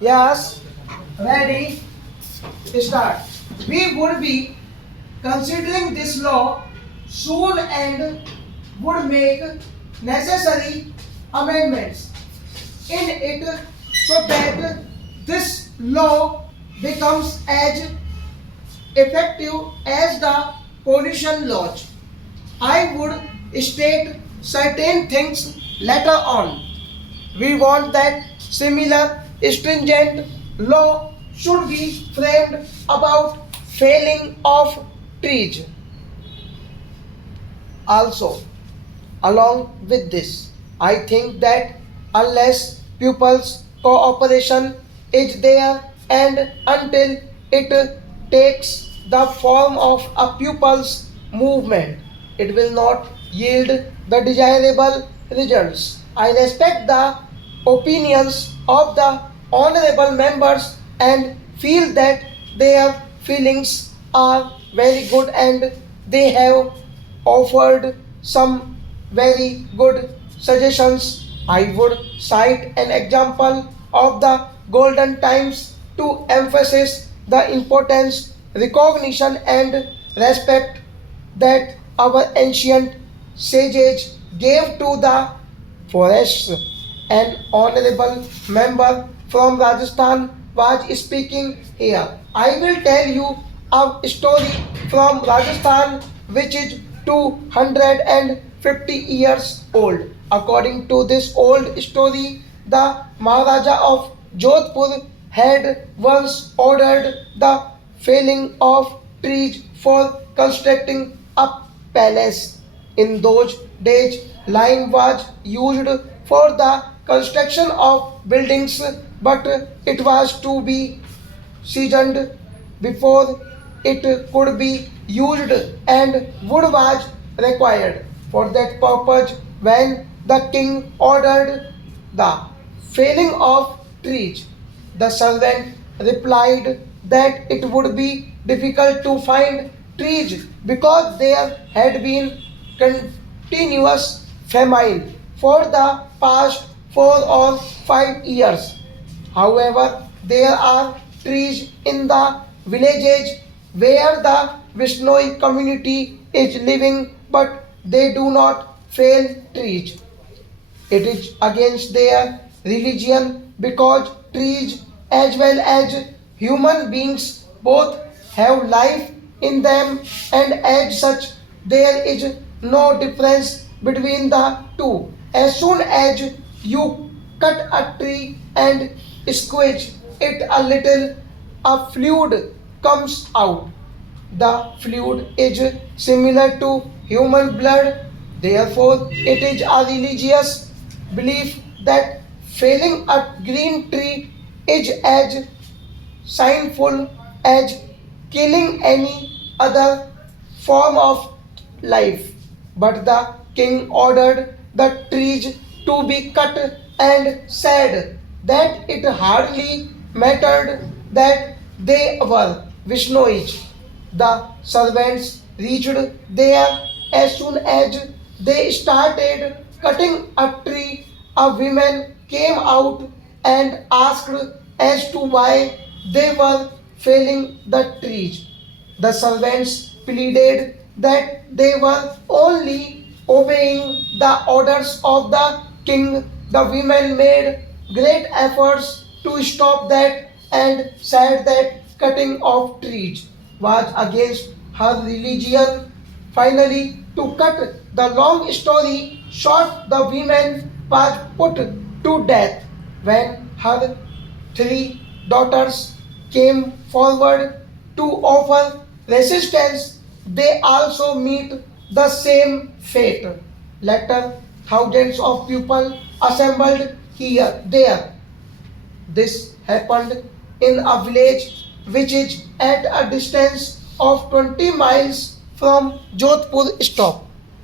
Yes, ready, start. We would be considering this law soon and would make necessary amendments in it so that this law becomes as effective as the pollution laws. I would state certain things later on. We want that similar stringent law should be framed about felling of trees. Also, along with this, I think that unless pupils' cooperation is there and until it takes the form of a pupils' movement, it will not yield the desirable results. I respect the opinions of the honorable members and feel that their feelings are very good and they have offered some very good suggestions. I would cite an example of the golden times to emphasize the importance, recognition, and respect that our ancient sages gave to the forests. An honorable member from Rajasthan was speaking here. I will tell you a story from Rajasthan which is 250 years old. According to this old story, the Maharaja of Jodhpur had once ordered the felling of trees for constructing a palace. In those days, lime was used for the construction of buildings, but it was to be seasoned before it could be used and wood was required. For that purpose, when the king ordered the felling of trees, the servant replied that it would be difficult to find trees because there had been continuous famine for the past 4 or 5 years. However, there are trees in the villages where the Vishnoi community is living, but they do not fell trees. It is against their religion because trees as well as human beings both have life in them, and as such there is no difference between the two. As soon as you cut a tree and squeeze it a little, a fluid comes out. The fluid is similar to human blood. Therefore, it is a religious belief that felling a green tree is as sinful as killing any other form of life. But the king ordered the trees to be cut and said that it hardly mattered that they were Vishnois. The servants reached there as soon as they started cutting a tree. A woman came out and asked as to why they were felling the trees. The servants pleaded that they were only obeying the orders of the king. The women made great efforts to stop that and said that cutting of trees was against her religion. Finally, to cut the long story short, the woman was put to death. When her three daughters came forward to offer resistance, they also meet the same fate. Later, thousands of people assembled here, there. This happened in a village which is at a distance of 20 miles from Jodhpur stop.